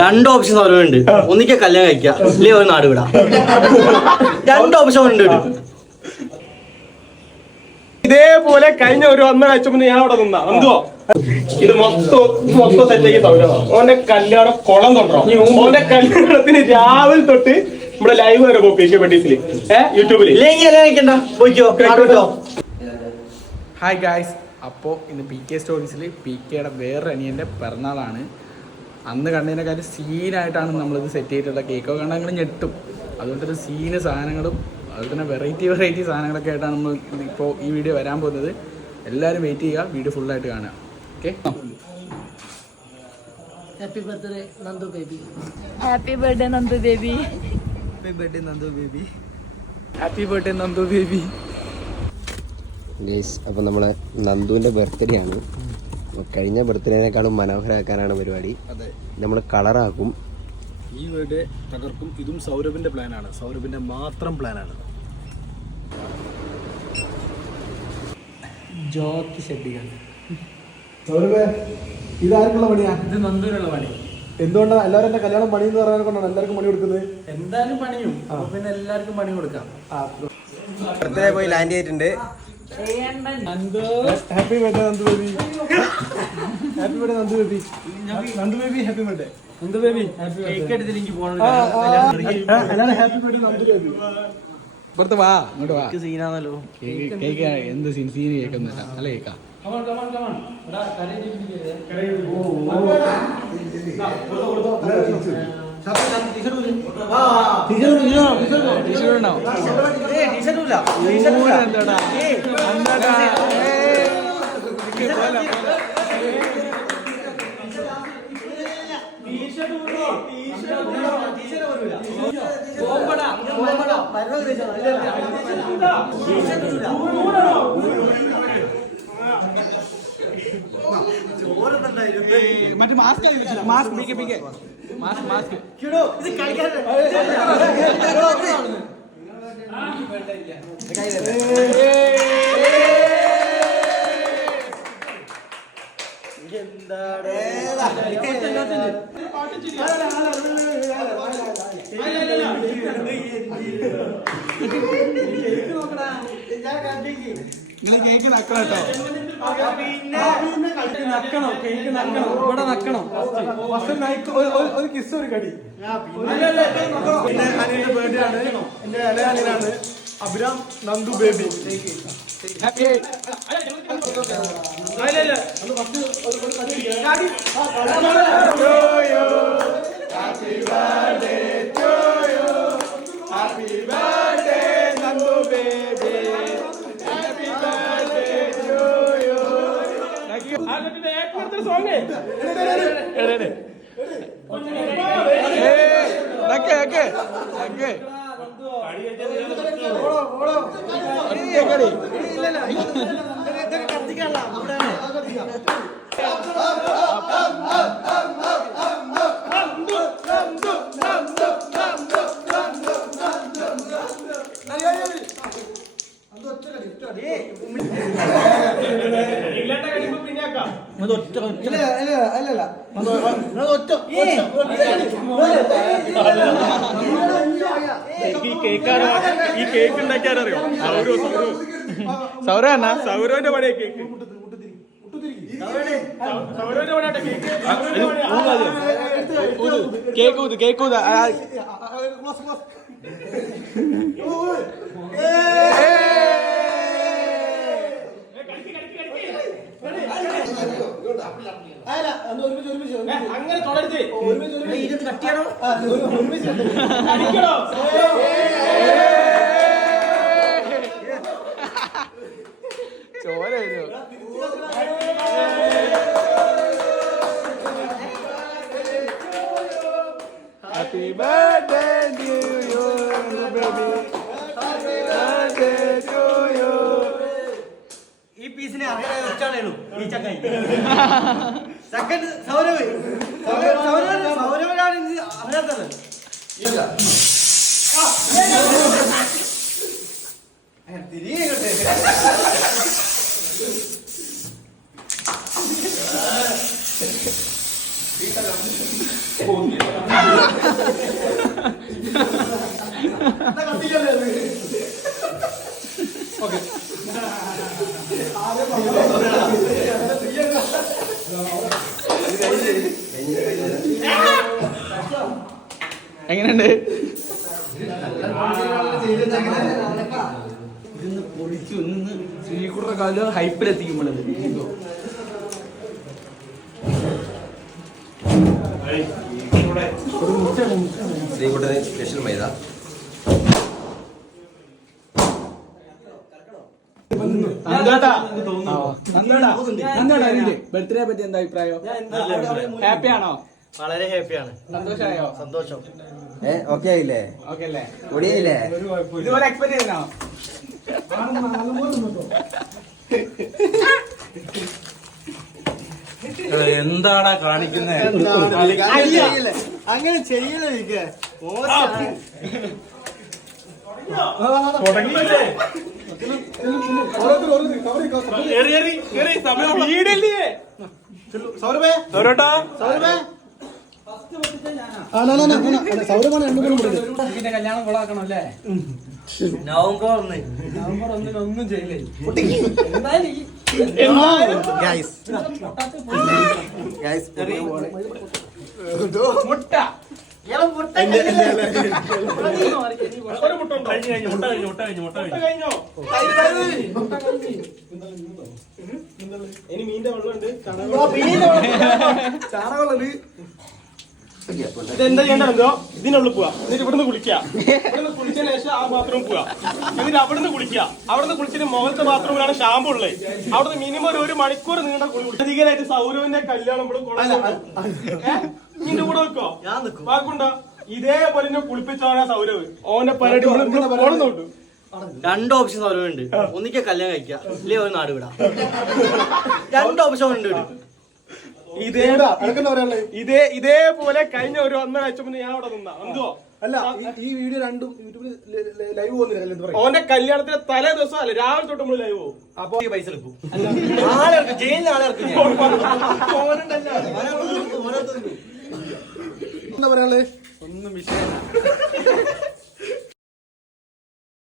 രണ്ട് ഓപ്ഷൻ അവരുണ്ട്. ഒന്നിക്ക് കല്യാണം കഴിക്കാം, ഇല്ലേ ഒരു നാട് വിടാം. രണ്ട് ഓപ്ഷൻ ഉണ്ട്. ഇതേപോലെ കഴിഞ്ഞ ഒരു 1.5 മുന്നേ ഞാൻ അവിടെ നിന്നാ എന്തോ ഇത് മൊത്തം സെറ്റാക്കി സൗരഭമാണ്. ഓന്റെ കല്യാണം കുളം തൊണ്ടോ. ഓന്റെ കല്യാണത്തിന് രാവിലെ തൊട്ട് നമ്മുടെ ലൈവ് വരെ പോകും PK യൂട്യൂബിൽ. ഹായ് ഗായ്സ്, അപ്പോൾ ഇന്ന് PK സ്റ്റോറീസിൽ PKയുടെ വേറൊരു അനിയൻ്റെ പിറന്നാളാണ്. അന്ന് കണ്ടതിനെക്കാളും സീനായിട്ടാണ് നമ്മളിത് സെറ്റ് ചെയ്തിട്ടുള്ള. കേക്കൊക്കെ കണ്ടാൽ നിങ്ങൾ ഞെട്ടും. അതുകൊണ്ടൊരു സീന് സാധനങ്ങളും അതുപോലെ തന്നെ വെറൈറ്റി സാധനങ്ങളൊക്കെ ആയിട്ടാണ് നമ്മൾ ഇപ്പോൾ ഈ വീഡിയോ വരാൻ പോകുന്നത്. എല്ലാവരും വെയിറ്റ് ചെയ്യുക, വീഡിയോ ഫുള്ളായിട്ട് കാണുക. Okay, happy birthday Nandu baby. Happy birthday Nandu baby. Happy birthday Nandu baby. Happy birthday Nandu baby. അപ്പോൾ നമ്മളെ നന്ദുവിൻ്റെ ബർത്ത്ഡേ ആണ്. കഴിഞ്ഞ ബർത്ത്ഡേനേക്കാളും മനോഹരമാക്കാനാണ് പരിപാടി. നമ്മൾ കളറാക്കും. ഈ ബർത്ത്ഡേ തകർക്കും. ഇതും സൗരഭിൻ്റെ പ്ലാനാണ്, സൗരഭിൻ്റെ മാത്രം പ്ലാനാണ്. ജ്യോതി ഷെഡികൾ. സൗരഭേ, ഇതാർക്കുള്ള പണിയാ? ഇത് നന്ദുവിനുള്ള പണി. എന്തുകൊണ്ടാണ് എല്ലാവരും എന്റെ കല്യാണം പണി എന്ന് പറയാനെ കൊണ്ടാണ് എല്ലാവർക്കും പണി കൊടുക്കുന്നത്? എന്തായാലും പണിയും, പിന്നെ എല്ലാവർക്കും പണി കൊടുക്കാം. ബർത്ത്ഡേ പോയി ലാൻഡ് ചെയ്തിട്ടുണ്ട്. Happy birthday Nandu baby. Happy birthday Nandu baby. Nandu baby happy birthday. Nandu baby cake എടുത്തിട്ട് എനിക്ക് പോകണം. Happy birthday Nandu baby. പുറത്ത് വാ, ഇങ്ങോട്ട് വാ. സീനാണല്ലോ. കേക്ക് എന്ത് സീന് കേൾക്കുന്നില്ല. നല്ല കേക്കാ. മറ്റേ മാസ്ക് മാസ്ക് മാസ്ക് നിങ്ങൾ കേക്ക് നക്കണം കേട്ടോ. നക്കണം, കേക്ക് നക്കണം, ഇവിടെ നക്കണം. ഒരു കിസ്, ഒരു കടി. പിന്നെ അനിയന്റെ ബർത്ത്ഡേ ആണ്. എന്റെ ഇളയ അനിയനാണ് അഭിരാം നന്ദു ബേബി. ഹാപ്പി ഈ കേക്ക് ഉണ്ടാക്കിയാരറിയോ? സൗരവ സൗരവിന്റെ പണിയാ കേക്ക്. സൗരവിന്റെ പണിയാട്ടെ കേക്ക്. കേക്ക് അങ്ങനെ തുടരുത്. കട്ടിയാണോ? ചോര വരും. Happy birthday to you baby. Happy birthday to you. ഈ പീസിനെ അറിയാൻ വെച്ചാണേളൂ ഈ ചക്കായി. സെക്കൻഡ് സൗരവ്. സൗരവിനാണ് അറിയാത്തത്. എങ്ങനെയുണ്ട്? ശ്രീകുട്ട കാലം ഹൈപ്പിലെത്തിക്കുമ്പോഴത് ശ്രീകുട്ടന് സ്പെഷ്യൽ മൈദ. ബർത്ത്ഡേ പറ്റി എന്താ അഭിപ്രായം? ഹാപ്പി ആണോ? വളരെ ഹാപ്പിയാണ്. സന്തോഷമായോ? സന്തോഷം. ഓക്കെ ആയില്ലേ? ഓക്കെ അല്ലേ? പൊടിയായില്ലേ? ഇതുപോലെ എക്സ്പെക്ട് ചെയ്തോ? എന്താടാ കാണിക്കുന്നത്? അങ്ങനെ ചെയ്യലേ ഇതിന്റെ കല്യാണം കൊളാക്കണം അല്ലേ? നവംബർ 1 ഒന്നും ചെയ്യില്ലേ? മുട്ട ഇനി മീന്റെ വെള്ളമുണ്ട്, ചാണകമുള്ളത്. ഇതെന്താ ചെയ്യേണ്ടോ? ഇതിനുള്ളിൽ പോവാ, എന്നിട്ട് ഇവിടുന്ന് കുളിക്കുക. ഇവിടുന്ന് കുളിച്ചതിന് ശേഷം ആ ബാത്റൂം പോവാ, എന്നിട്ട് അവിടുന്ന് കുളിക്കുക. അവിടുന്ന് കുളിച്ചിട്ട് മുഖത്തെ ബാത്റൂമിലാണ് ഷാമ്പു ഉള്ളത്. അവിടുന്ന് മിനിമം ഒരു മണിക്കൂർ നീണ്ട കുളി. അധികമായിട്ട് സൗരവിന്റെ കല്യാണം ഇവിടെ നിന്റെ കൂടെ വെക്കോ? ഞാൻ നിൽക്കും. വാക്കുണ്ടോ? ഇതേപോലെ തന്നെ കുളിപ്പിച്ചോണ സൗരവ്. ഓന്റെ പരിപാടി നോട്ടു. 2 ഓപ്ഷൻ സൗരവുണ്ട്. ഒന്നിക്കെ കല്യാണം കഴിക്കുക, ഇല്ലേ ഒരു നാട് വിടാം. 2 ഓപ്ഷൻ ഉണ്ട്. ഇതേപോലെ കഴിഞ്ഞ ഒരു 1.5 മുന്നേ ഞാൻ അവിടെ നിന്നാ എന്തോ അല്ല, ഈ വീഡിയോ രണ്ടും യൂട്യൂബിൽ ലൈവ് പോകുന്നില്ല. ഓന്റെ കല്യാണത്തിന്റെ തലേ ദിവസം അല്ല, രാവിലെ തൊട്ട് നമ്മൾ ലൈവ് പോകും. അപ്പൊ ഈ പൈസ എടുക്കും. ജയിലിൽ ആളെ ഇറക്കും. എന്താ പറയാനുള്ളത്? ഒന്നും വിഷയം